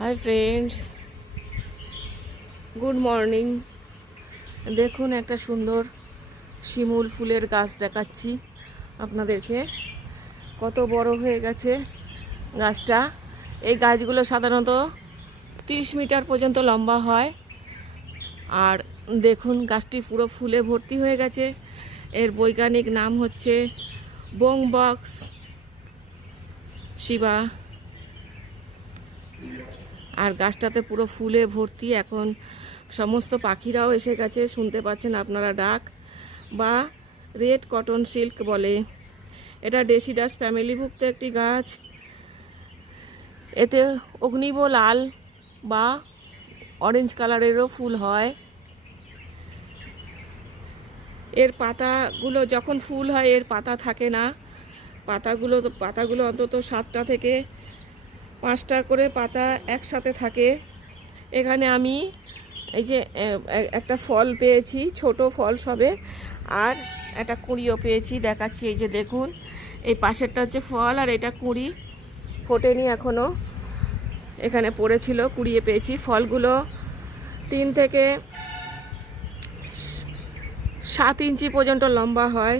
Hi friends, good morning. দেখুন একটা সুন্দর শিমুল ফুলের গাছ দেখাচ্ছি আপনাদেরকে। কত বড় হয়ে গেছে গাছটা। এই গাছগুলো সাধারণত 30 মিটার পর্যন্ত লম্বা হয়। আর দেখুন গাছটি পুরো ফুলে ভর্তি হয়ে গেছে। এর বৈজ্ঞানিক নাম হচ্ছে বোংবক্স শিবা। আর গাছটাতে পুরো ফুলে ভর্তি। এখন সমস্ত পাখিরাও এসে গেছে, শুনতে পাচ্ছেন আপনারা ডাক, বা রেড কটন সিল্ক বলে। এটা ডেসিডাস ফ্যামিলিভুক্ত একটি গাছ। এতে অগ্নিব লাল বা অরেঞ্জ কালারেরও ফুল হয়। এর পাতাগুলো যখন ফুল হয় এর পাতা থাকে না। পাতাগুলো অন্তত 7টা থেকে 5টা করে পাতা একসাথে থাকে। এখানে আমি এই যে একটা ফল পেয়েছি, ছোট ফল সবে, আর একটা কুঁড়িও পেয়েছি, দেখাচ্ছি। এই যে দেখুন, এই পাশেরটা হচ্ছে ফল আর এটা কুঁড়ি, ফোটেনি এখনও, এখানে পড়েছিল, কুড়িয়ে পেয়েছি। ফলগুলো 3 থেকে 7 ইঞ্চি পর্যন্ত লম্বা হয়।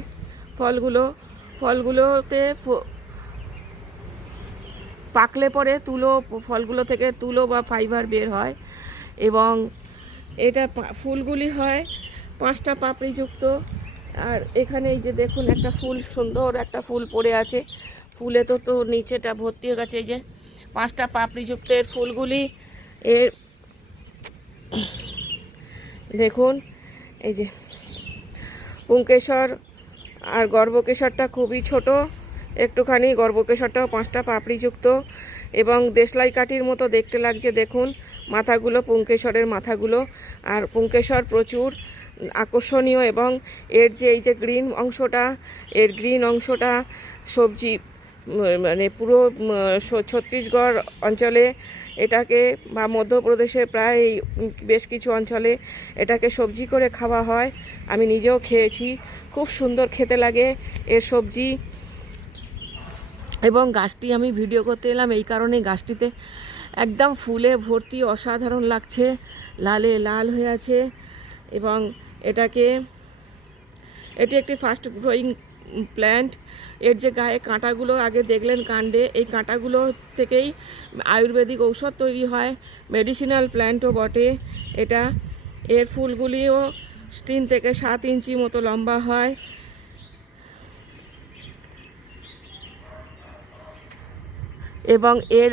ফলগুলোতে পাকলে পরে ফলগুলো থেকে তুলো বা ফাইবার বের হয়। এবং এটা ফুলগুলি হয় 5টা পাপড়িযুক্ত। আর এখানে এই যে দেখুন একটা ফুল, সুন্দর একটা ফুল পড়ে আছে। ফুলে তো নিচেটা ভর্তি হয়ে গেছে। এই যে 5টা পাপড়িযুক্ত এর ফুলগুলি। এর দেখুন, এই যে পুংকেশর আর গর্ভকেশরটা খুবই ছোট একটুখানি। গর্ভকেশরটাও 5টা পাপড়িযুক্ত এবং দেশলাই কাঠির মতো দেখতে লাগছে। দেখুন মাথাগুলো, পুংকেশরের মাথাগুলো। আর পুংকেশর প্রচুর আকর্ষণীয়। এবং এর যে এই যে গ্রিন অংশটা সবজি, মানে পুরো ছত্তিশগড় অঞ্চলে এটাকে, বা মধ্যপ্রদেশে প্রায় বেশ কিছু অঞ্চলে এটাকে সবজি করে খাওয়া হয়। আমি নিজেও খেয়েছি, খুব সুন্দর খেতে লাগে এর সবজি। এবং গাছটি আমি ভিডিও করতে এলাম এই কারণে, গাছটিতে একদম ফুলে ভর্তি, অসাধারণ লাগছে, লালে লাল হয়ে আছে। এবং এটি একটি ফাস্ট গ্রোয়িং প্ল্যান্ট। এর যে গায়ে কাঁটাগুলো আগে দেখলেন কাণ্ডে, এই কাঁটাগুলো থেকেই আয়ুর্বেদিক ঔষধ তৈরি হয়, মেডিসিনাল প্ল্যান্টও বটে এটা। এর ফুলগুলিও 3 থেকে 7 ইঞ্চি মতো লম্বা হয়। এবং এর